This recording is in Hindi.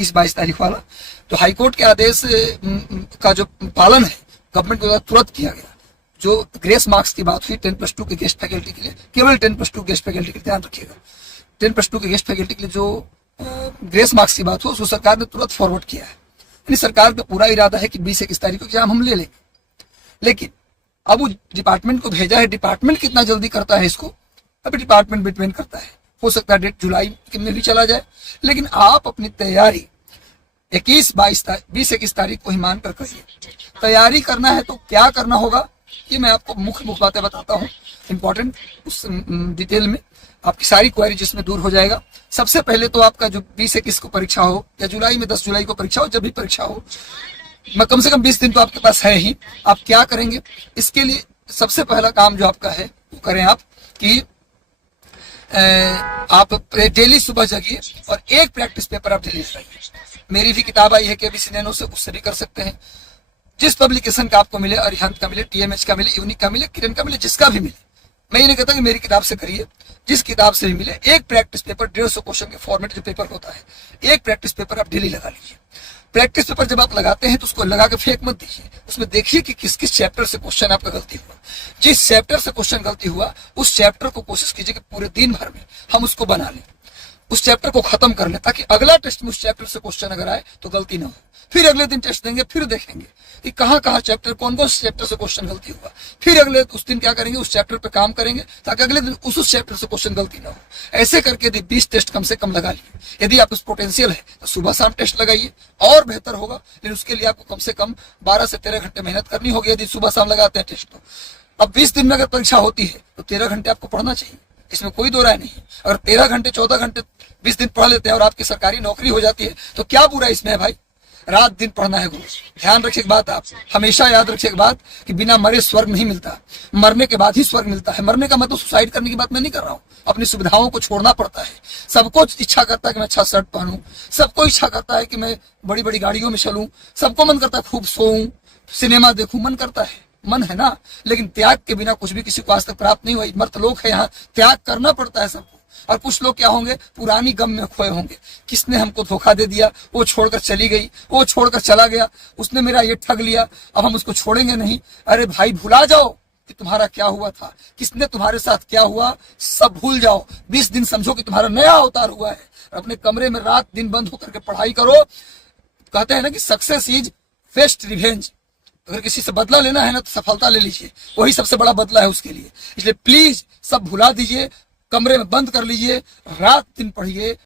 21-22 तारीख वाला, तो हाईकोर्ट के आदेश का जो पालन है गवर्नमेंट को तुरंत किया गया। जो ग्रेस मार्क्स की बात हुई 10+2 के गेस्ट फैकल्टी के लिए, केवल 10+2 गेस्ट फैकल्टी के लिए, ध्यान रखिएगा 10+2 के गेस्ट फैकल्टी के लिए जो ग्रेस मार्क्स की बात हो उसको सरकार ने तुरंत फॉरवर्ड किया है। यानी सरकार का पूरा इरादा है कि 20-21 तारीख को एग्जाम हम ले लेंगे, लेकिन अब वो डिपार्टमेंट को भेजा है, डिपार्टमेंट कितना जल्दी करता है इसको अभी डिपार्टमेंट डिपेंड करता है। हो सकता है डेट जुलाई में भी चला जाए, लेकिन आप अपनी तैयारी 20-21 तारीख को ही मानकर करिए। तैयारी करना है तो क्या करना होगा ये मैं आपको मुख्य बातें बताता हूँ, इंपॉर्टेंट उस डिटेल में आपकी सारी क्वेरी जिसमें दूर हो जाएगा। सबसे पहले तो आपका जो 20-21 को परीक्षा हो या जुलाई में 10 जुलाई को परीक्षा हो, जब भी परीक्षा हो, मैं कम से कम 20 दिन तो आपके पास है ही। आप क्या करेंगे इसके लिए, सबसे पहला काम जो आपका है वो करें आप कि आप डेली सुबह जगिए और एक प्रैक्टिस पेपर आप डेली लगाइए। मेरी भी किताब आई है केबीसी नैनो से, उससे भी कर सकते हैं। जिस पब्लिकेशन का आपको मिले, अरिहंत का मिले, टीएमएच का मिले, यूनिक का मिले, किरण का मिले, जिसका भी मिले, मैं ये नहीं कहता कि मेरी किताब से करिए, जिस किताब से भी मिले एक प्रैक्टिस पेपर 150 क्वेश्चन के फॉर्मेट जो पेपर होता है, एक प्रैक्टिस पेपर आप डेली लगा लीजिए। प्रैक्टिस पेपर जब आप लगाते हैं तो उसको लगा के फेंक मत दीजिए, उसमें देखिए कि किस किस चैप्टर से क्वेश्चन आपका गलती हुआ। जिस चैप्टर से क्वेश्चन गलती हुआ उस चैप्टर को कोशिश कीजिए कि पूरे दिन भर में हम उसको बना लें, उस चैप्टर को खत्म कर लें, ताकि अगला टेस्ट में उस चैप्टर से क्वेश्चन अगर आए तो गलती ना हो। फिर अगले दिन टेस्ट देंगे, फिर देखेंगे कि कहाँ कहाँ चैप्टर, कौन कौन से चैप्टर से क्वेश्चन गलती हुआ। फिर अगले उस दिन क्या करेंगे, उस चैप्टर पे काम करेंगे ताकि अगले दिन उस चैप्टर से क्वेश्चन गलती ना हो। ऐसे करके यदि 20 टेस्ट कम से कम लगा लिए, यदि आप उस पोटेंशियल है तो सुबह शाम टेस्ट लगाइए और बेहतर होगा। लेकिन उसके लिए आपको कम से कम 12 से 13 घंटे मेहनत करनी होगी यदि सुबह शाम लगाते हैं टेस्ट तो। अब 20 दिन में अगर परीक्षा होती है तो 13 घंटे आपको पढ़ना चाहिए, इसमें कोई दो राय नहीं है। अगर 13 घंटे 14 घंटे 20 दिन पढ़ लेते हैं और आपकी सरकारी नौकरी हो जाती है तो क्या बुरा इसमें है भाई। रात दिन पढ़ना है गुरु। ध्यान रखिए बात, आप हमेशा याद रखिए बात कि बिना मरे स्वर्ग नहीं मिलता, मरने के बाद ही स्वर्ग मिलता है। मरने का मतलब सुसाइड करने की बात मैं नहीं कर रहा हूँ, अपनी सुविधाओं को छोड़ना पड़ता है। सबको इच्छा करता है कि मैं अच्छा शर्ट पहनूं, सबको इच्छा करता है कि मैं बड़ी बड़ी गाड़ियों में चलूं, सबको मन करता है खूब सोऊं, सिनेमा देखूं, मन करता है, मन है ना। लेकिन त्याग के बिना कुछ भी किसी को आज तक प्राप्त नहीं हुआ। मर्द लोग है यहाँ, त्याग करना पड़ता है सबको। और कुछ लोग क्या होंगे, पुरानी गम में खोए होंगे, किसने हमको धोखा दे दिया, वो छोड़कर चली गई, वो छोड़कर चला गया, उसने मेरा ये ठग लिया, अब हम उसको छोड़ेंगे नहीं। अरे भाई भुला जाओ कि तुम्हारा क्या हुआ था, किसने तुम्हारे साथ क्या हुआ, सब भूल जाओ। 20 दिन समझो कि तुम्हारा नया अवतार हुआ है। अपने कमरे में रात दिन बंद होकर के पढ़ाई करो। कहते हैं ना कि सक्सेस इज बेस्ट रिवेंज। अगर किसी से बदला लेना है ना तो सफलता ले लीजिए, वही सबसे बड़ा बदला है उसके लिए। इसलिए प्लीज सब भुला दीजिए, कमरे में बंद कर लीजिए, रात दिन पढ़िए।